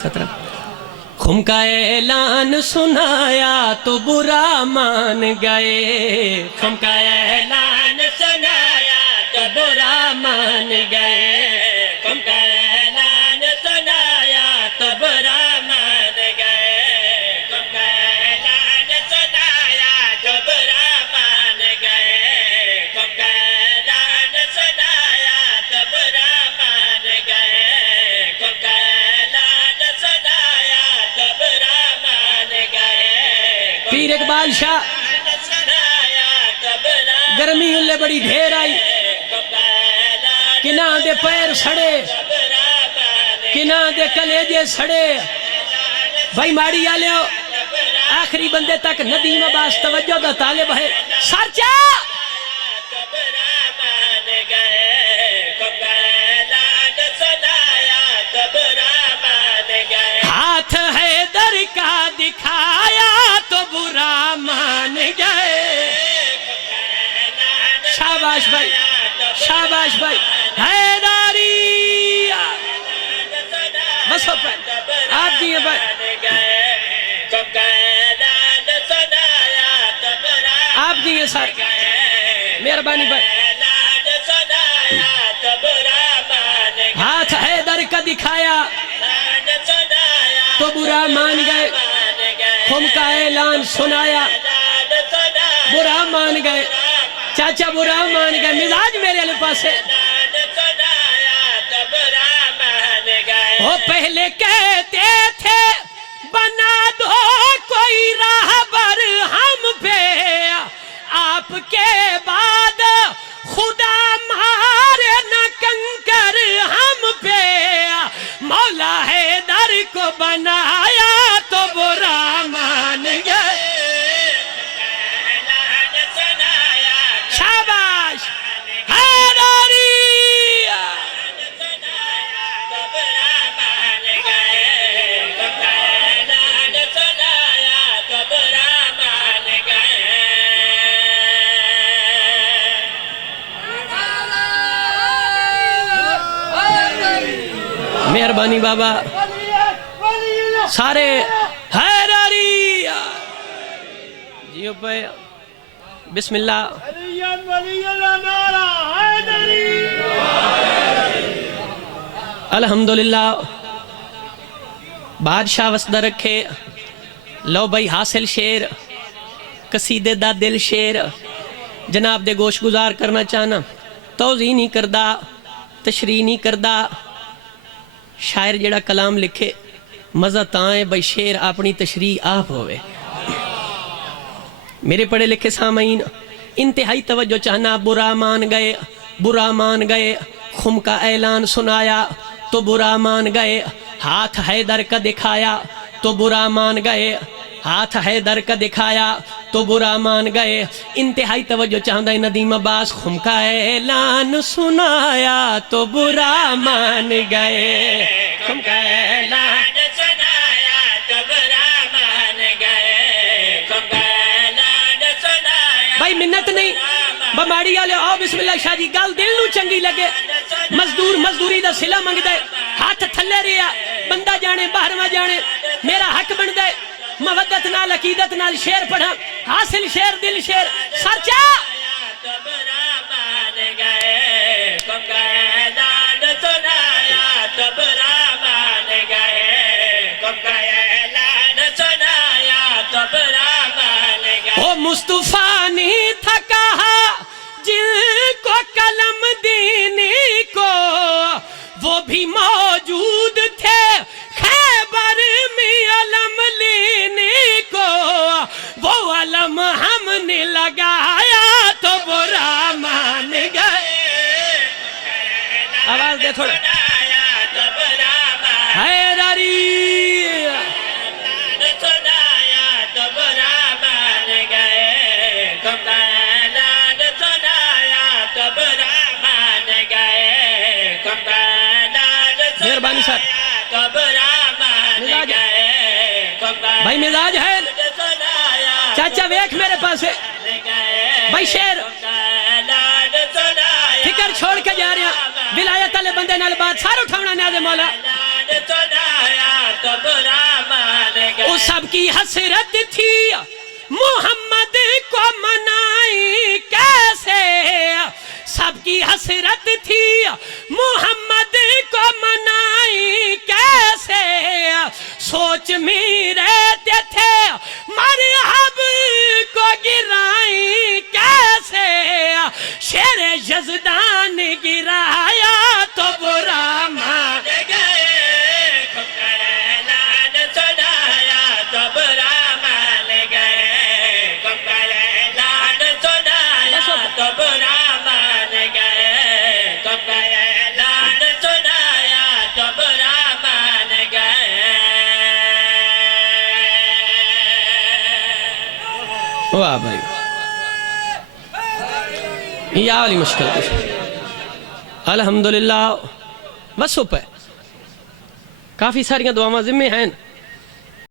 खुम का ऐलान सुनाया तो बुरा मान गए। खुम का ऐलान सुनाया तो बुरा मान गए। खुम का ऐलान सुनाया तो बुरा मान गए। खुम का ऐलान सुनाया तो बुरा मान गए। खुम का ऐलान सुनाया तो बुरा मान गए। खुम का ऐलान सुनाया तो बुरा मान गए। पीर इकबाल शाह गर्मी उल्ले बड़ी ढेर आई, किना दे पैर सड़े, किना दे कलेजे सड़े। भाई माड़ी आ लियो आखिरी बंदे तक नदीम अब्बास तवज्जो दा तालिब है। सरचा हाथ है दर का दिखाया तो बुरा मान गए। शाबाश भाई, शाबाश भाई, हैदारी बस आप जी भाई, आप जी सर मेहरबानी भाई। हाथ हैदर का दिखाया तो बुरा मान गए। खुम का ऐलान सुनाया बुरा मान गए। चाचा बुरा मान गए। मिजाज मेरे वाले पास है। वो पहले कहते थे बना दो कोई राहबर हम पे, आपके बाद खुदा मारे न कंकर हम पे। मौला हैदर को बनाया तो बुरा मान गए। शाबाश हैदरी मेहरबानी बाबा सारे हैदरी जियो पे बिस्मिल्लाह। अल्हम्दुलिल्लाह बादशाह वसदा रखे। लो भाई हासिल शेर कसीदे दा दिल शेर जनाब दे गोश गुजार करना चाहना। तौज़ी नहीं करदा, तशरीह नहीं करदा। शायर जेड़ा कलाम लिखे मज़ा तां है भाई शेर अपनी तशरीह आप होवे। मेरे पढ़े लिखे सामीन इंतहाई तवज्जो चाहना। बुरा मान गए, बुरा मान गए। खुम का ऐलान सुनाया तो बुरा मान गए। हाथ हैदर का दिखाया तो बुरा मान गए। हाथ हैदर का दिखाया तो बुरा मान गए। इंतहाई तवज्जो चाहता है नदीम अब्बास। खुम का ऐलान सुनाया तो बुरा मान गए। खुम का ऐलान सुनाया तो बुरा मान गए। खुम का ऐलान सुनाया। भाई मिन्नत नहीं बमाड़ी वाले आओ बिस्मिल्लाह शाह जी। गल दिल नू चंगी लगे। मजदूर मजदूरी दा सिला मंगदा है, हाथ थल्ले रिया बंदा जाने बाहरवा जाने। मेरा हक बनदा है मवद्दत नाल अकीदत नाल शेर पढ़ा। हासिल शेर दिल शेर सरचा ओ मुस्तफा ने था कहा जिनको कलम देने को वो भी मौजूद थे खैबर में अलम लेने को। वो अलम हमने लगाया तो बुरा मान गए। आवाज दे थोड़ा हैदरी मेहरबानी सर मिजाज भाई मिजाज है। चाचा वेख मेरे पास है भाई शेर फिकर छोड़ के जा रहे हैं। विलायत वाले बंदे नाल बात सारा उठावना ना दे मौला। तो बुरा मान गए। वो सबकी हसरत थी मोहम्मद को मनाई कैसे, सबकी हसरत थी मोहम्मद को मनाई कैसे, सोच में रहते थे मरहब को गिराई कैसे, शेर यज़दान गिराया तो बुरा मान गए। खुमका ऐलान सुनाया तो बुरा मान गए। खुमका ऐलान सुनाया तो बुरा मान गए। खुमका ऐलान सुनाया तो बुरा मान गए। वाह भाई, या वाली मुश्किल कुछ अल्हम्दुलिल्लाह। बस पे काफ़ी सारियां दुआवां जिम्मे हैं।